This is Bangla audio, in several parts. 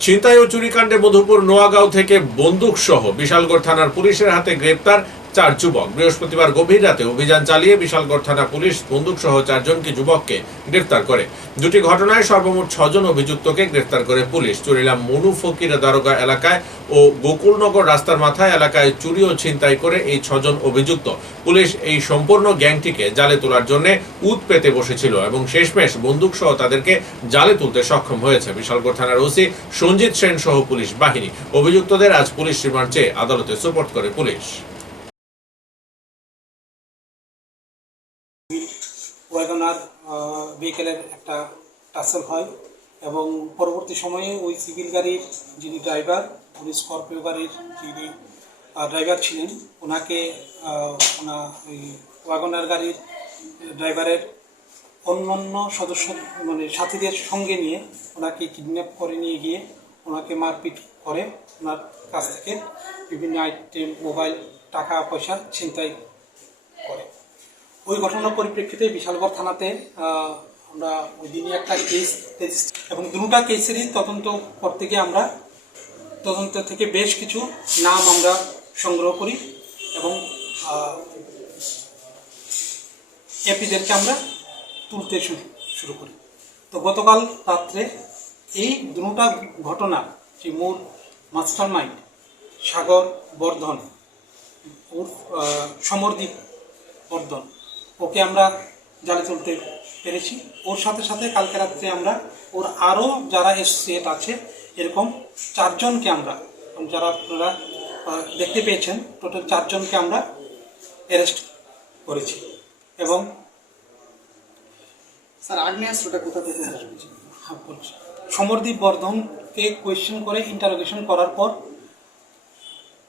ছিনতাই ও চুরিকাণ্ডে মধুপুর নোয়াগাঁও থেকে বন্দুকসহ বিশালগড় থানার পুলিশের হাতে গ্রেপ্তার চার যুবক। বৃহস্পতিবার গভীর রাতে অভিযান চালিয়ে বিশালগড় থানা পুলিশ বন্দুক সহ চারজনকে যুবককে গ্রেফতার করে। দুটি ঘটনায় সর্বমোট ছজন অভিযুক্তকে গ্রেফতার করে পুলিশ। চুরিলাম মনু ফকির দারোগা এলাকায় ও গোকুলনগর রাস্তার মাথায় এলাকায় চুরি ও ছিনতাই করে এই ছজন অভিযুক্ত। পুলিশ এই সম্পূর্ণ গ্যাংটিকে জালে তোলার জন্য উত পেতে বসেছিল এবং শেষমেশ বন্দুক সহ তাদেরকে জালে তুলতে সক্ষম হয়েছে। বিশালগড় থানার ওসি সঞ্জিত সেন সহ পুলিশ বাহিনী। অভিযুক্তদের আজ পুলিশ রিমান্ড চেয়ে আদালতে সুপোর্ট করে পুলিশ। ওয়াগনার ভেহিকেলের একটা টাসেল হয় এবং পরবর্তী সময়ে ওই সিভিল গাড়ির যিনি ড্রাইভার, উনি স্করপিও গাড়ির যিনি ড্রাইভার ছিলেন, ওনাকে ওনা ওই ওয়াগনার গাড়ির ড্রাইভারের অন্যান্য সদস্য মানে সাথীদের সঙ্গে নিয়ে ওনাকে কিডন্যাপ করে নিয়ে গিয়ে ওনাকে মারপিট করে ওনার কাছ থেকে বিভিন্ন আইটেম, মোবাইল, টাকা, পয়সা ছিনতাই করে। ওই ঘটনার পরিপ্রেক্ষিতে বিশালগড় থানাতে আমরা ওই দিনই একটা কেস এবং দুটা কেসেরই তদন্ত করতে গিয়ে আমরা তদন্ত থেকে বেশ কিছু নাম আমরা সংগ্রহ করি এবং এপিদেরকে আমরা তুলতে শুরু শুরু করি। তো গতকাল রাত্রে এই দুটা ঘটনা যে মূল মাস্টার মাইন্ড সাগর বর্ধন আহ, বর্ধন ওকে আমরা জালে তুলতে পেরেছি। ওর সাথে সাথে কালকে রাত্রে আমরা ওর আরও যারা এসোসিয়েট আছে এরকম চারজনকে আমরা যারা আপনারা দেখতে পেয়েছেন টোটাল চারজনকে আমরা অ্যারেস্ট করেছি। এবং স্যার আগ্নেয়াস্ত্রটা কোথা থেকে আসবে হ্যাঁ, বলছি। সমরদীপ বর্ধনকে কোয়েশ্চেন করে ইন্টারোগেশন করার পর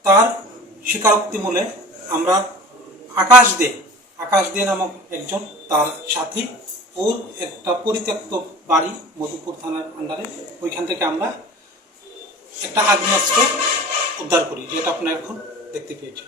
তার স্বীকারোক্তি মূলে আমরা আকাশ দে আকাশ দিয়ে নামক একজন তার সাথী ওর একটা পরিত্যক্ত বাড়ি মধুপুর থানার আন্ডারে। ওইখান থেকে আমরা একটা আগ্নেয়াস্ত্র উদ্ধার করি, যেটা আপনারা এখন দেখতে পেয়েছেন।